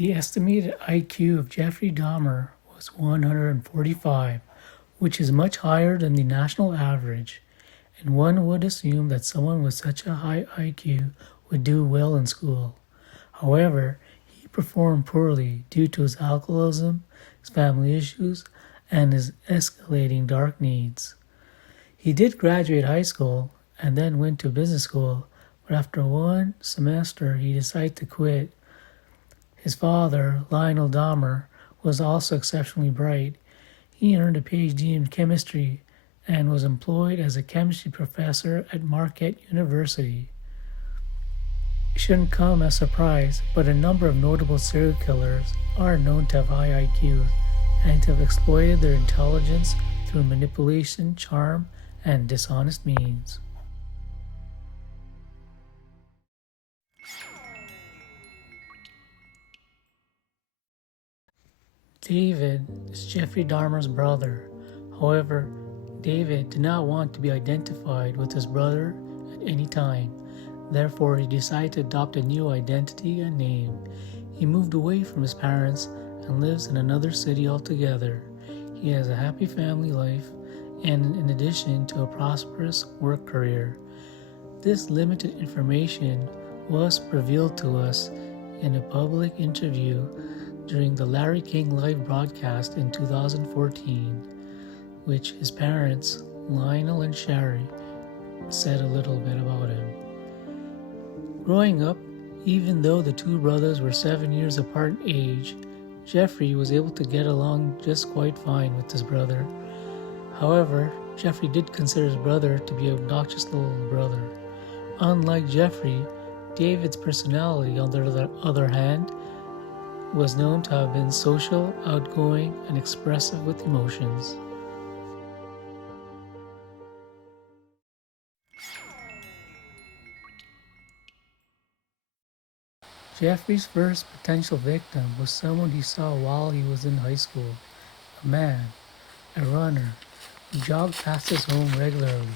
The estimated IQ of Jeffrey Dahmer was 145, which is much higher than the national average, and one would assume that someone with such a high IQ would do well in school. However, he performed poorly due to his alcoholism, his family issues, and his escalating dark needs. He did graduate high school and then went to business school, but after one semester he decided to quit. His father, Lionel Dahmer, was also exceptionally bright. He earned a PhD in chemistry and was employed as a chemistry professor at Marquette University. It shouldn't come as a surprise, but a number of notable serial killers are known to have high IQs and to have exploited their intelligence through manipulation, charm, and dishonest means. David is Jeffrey Dahmer's brother. However, David did not want to be identified with his brother at any time. Therefore, he decided to adopt a new identity and name. He moved away from his parents and lives in another city altogether. He has a happy family life and in addition to a prosperous work career. This limited information was revealed to us in a public interview during the Larry King live broadcast in 2014, which his parents, Lionel and Sherry, said a little bit about him. Growing up, even though the two brothers were 7 years apart in age, Jeffrey was able to get along just quite fine with his brother. However, Jeffrey did consider his brother to be an obnoxious little brother. Unlike Jeffrey, David's personality, on the other hand, was known to have been social, outgoing, and expressive with emotions. Jeffrey's first potential victim was someone he saw while he was in high school, a man, a runner, who jogged past his home regularly.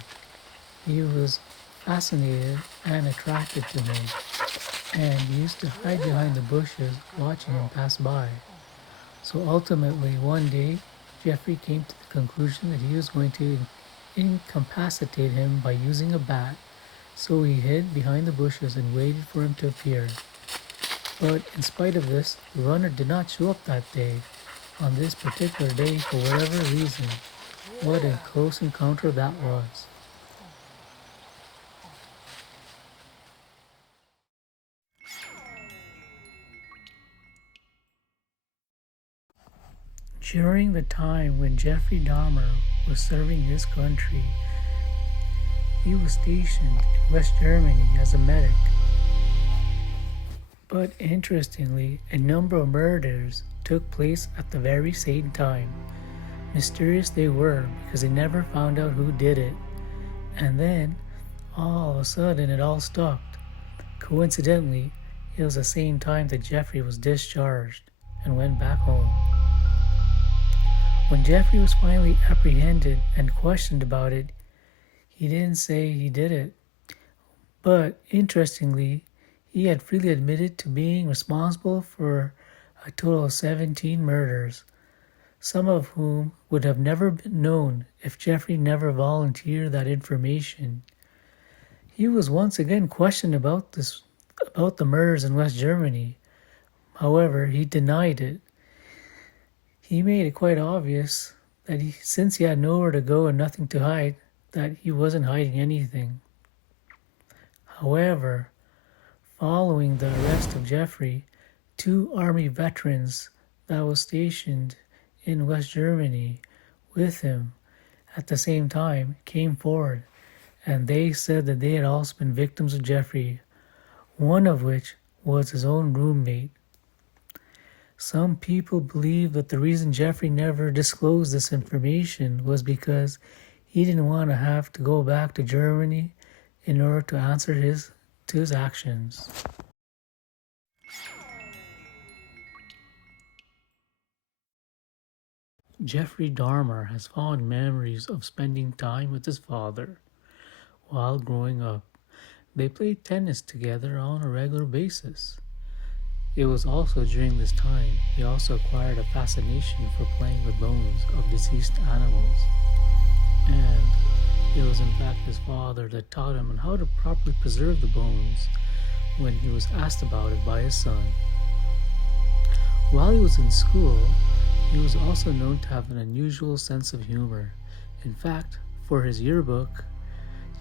He was fascinated and attracted to him, and used to hide behind the bushes watching him pass by. So ultimately, one day, Jeffrey came to the conclusion that he was going to incapacitate him by using a bat, so he hid behind the bushes and waited for him to appear. But in spite of this, the runner did not show up that day. On this particular day, for whatever reason, what a close encounter that was. During the time when Jeffrey Dahmer was serving his country, he was stationed in West Germany as a medic. But interestingly, a number of murders took place at the very same time. Mysterious they were because they never found out who did it. And then, all of a sudden, it all stopped. Coincidentally, it was the same time that Jeffrey was discharged and went back home. When Jeffrey was finally apprehended and questioned about it, he didn't say he did it. But interestingly, he had freely admitted to being responsible for a total of 17 murders, some of whom would have never been known if Jeffrey never volunteered that information. He was once again questioned about the murders in West Germany. However, he denied it. He made it quite obvious that since he had nowhere to go and nothing to hide, that he wasn't hiding anything. However, following the arrest of Jeffrey, 2 Army veterans that was stationed in West Germany with him at the same time came forward, and they said that they had also been victims of Jeffrey, one of which was his own roommate. Some people believe that the reason Jeffrey never disclosed this information was because he didn't want to have to go back to Germany in order to answer to his actions. Jeffrey Dahmer has fond memories of spending time with his father. While growing up, they played tennis together on a regular basis. It was also during this time he also acquired a fascination for playing with bones of deceased animals. And it was in fact his father that taught him on how to properly preserve the bones when he was asked about it by his son. While he was in school, he was also known to have an unusual sense of humor. In fact, for his yearbook,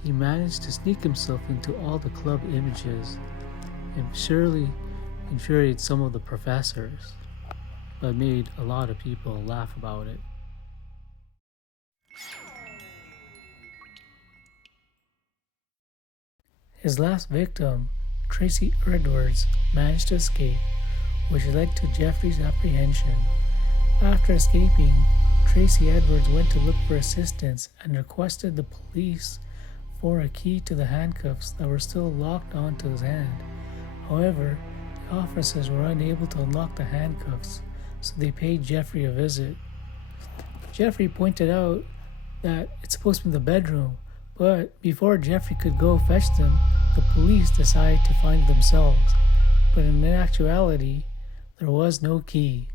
he managed to sneak himself into all the club images and surely infuriated some of the professors, but made a lot of people laugh about it. His last victim, Tracy Edwards, managed to escape, which led to Jeffrey's apprehension. After escaping, Tracy Edwards went to look for assistance and requested the police for a key to the handcuffs that were still locked onto his hand. However, the officers were unable to unlock the handcuffs, so they paid Jeffrey a visit. Jeffrey pointed out that it's supposed to be the bedroom, but before Jeffrey could go fetch them, the police decided to find it themselves. But in actuality, there was no key,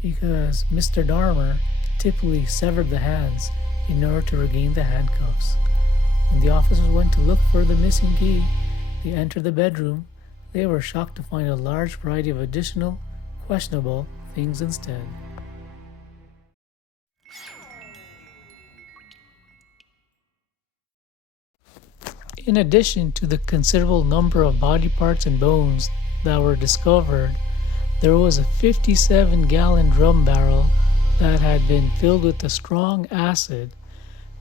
because Mr. Dahmer typically severed the hands in order to regain the handcuffs. When the officers went to look for the missing key, they entered the bedroom. They were shocked to find a large variety of additional, questionable things instead. In addition to the considerable number of body parts and bones that were discovered, there was a 57-gallon drum barrel that had been filled with a strong acid.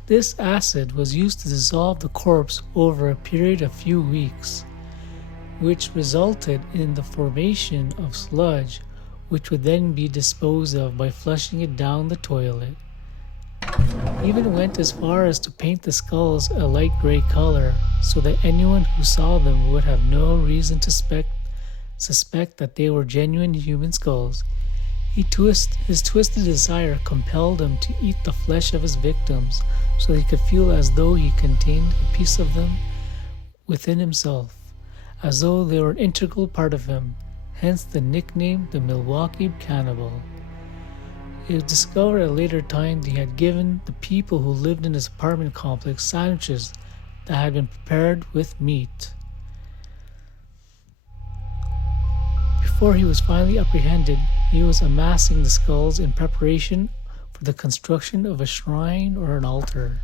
This acid was used to dissolve the corpse over a period of few weeks, which resulted in the formation of sludge, which would then be disposed of by flushing it down the toilet. Even went as far as to paint the skulls a light gray color so that anyone who saw them would have no reason to suspect that they were genuine human skulls. His twisted desire compelled him to eat the flesh of his victims so he could feel as though he contained a piece of them within himself, as though they were an integral part of him, hence the nickname the Milwaukee Cannibal. It was discovered at a later time that he had given the people who lived in his apartment complex sandwiches that had been prepared with meat. Before he was finally apprehended, he was amassing the skulls in preparation for the construction of a shrine or an altar.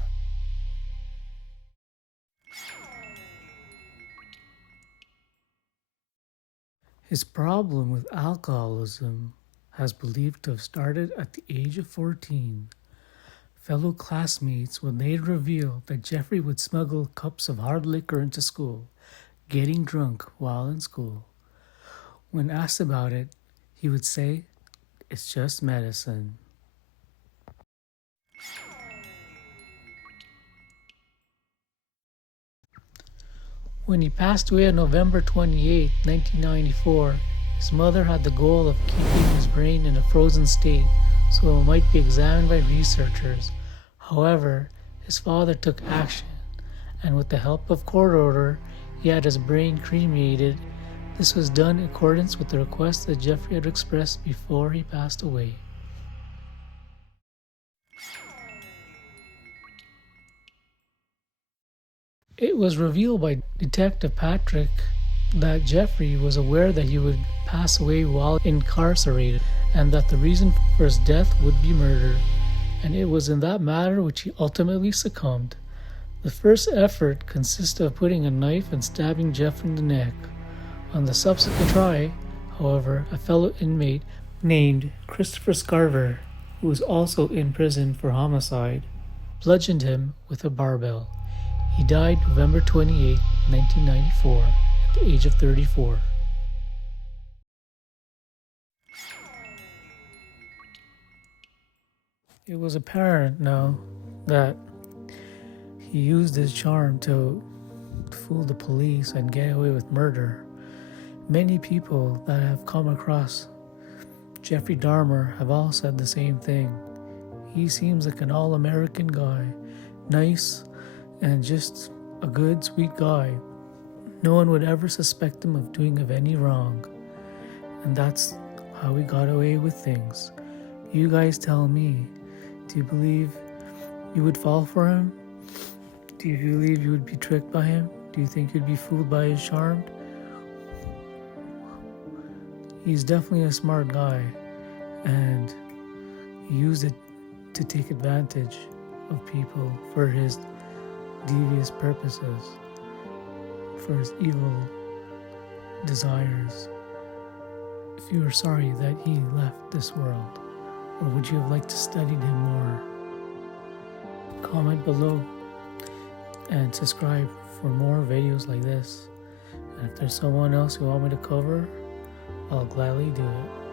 His problem with alcoholism has believed to have started at the age of 14. Fellow classmates would later reveal that Jeffrey would smuggle cups of hard liquor into school, getting drunk while in school. When asked about it, he would say, "It's just medicine." When he passed away on November 28, 1994, his mother had the goal of keeping his brain in a frozen state so it might be examined by researchers. However, his father took action, and with the help of court order, he had his brain cremated. This was done in accordance with the request that Jeffrey had expressed before he passed away. It was revealed by Detective Patrick that Jeffrey was aware that he would pass away while incarcerated and that the reason for his death would be murder, and it was in that matter which he ultimately succumbed. The first effort consisted of putting a knife and stabbing Jeffrey in the neck. On the subsequent try, however, a fellow inmate named Christopher Scarver, who was also in prison for homicide, bludgeoned him with a barbell. He died November 28, 1994, at the age of 34. It was apparent now that he used his charm to fool the police and get away with murder. Many people that have come across Jeffrey Dahmer have all said the same thing. He seems like an all-American guy, nice and just a good, sweet guy. No one would ever suspect him of doing any wrong. And that's how we got away with things. You guys tell me, do you believe you would fall for him? Do you believe you would be tricked by him? Do you think you'd be fooled by his charm? He's definitely a smart guy, and he used it to take advantage of people for his devious purposes, for his evil desires. If you are sorry that he left this world, or would you have liked to study him more? Comment below and subscribe for more videos like this. And if there's someone else you want me to cover, I'll gladly do it.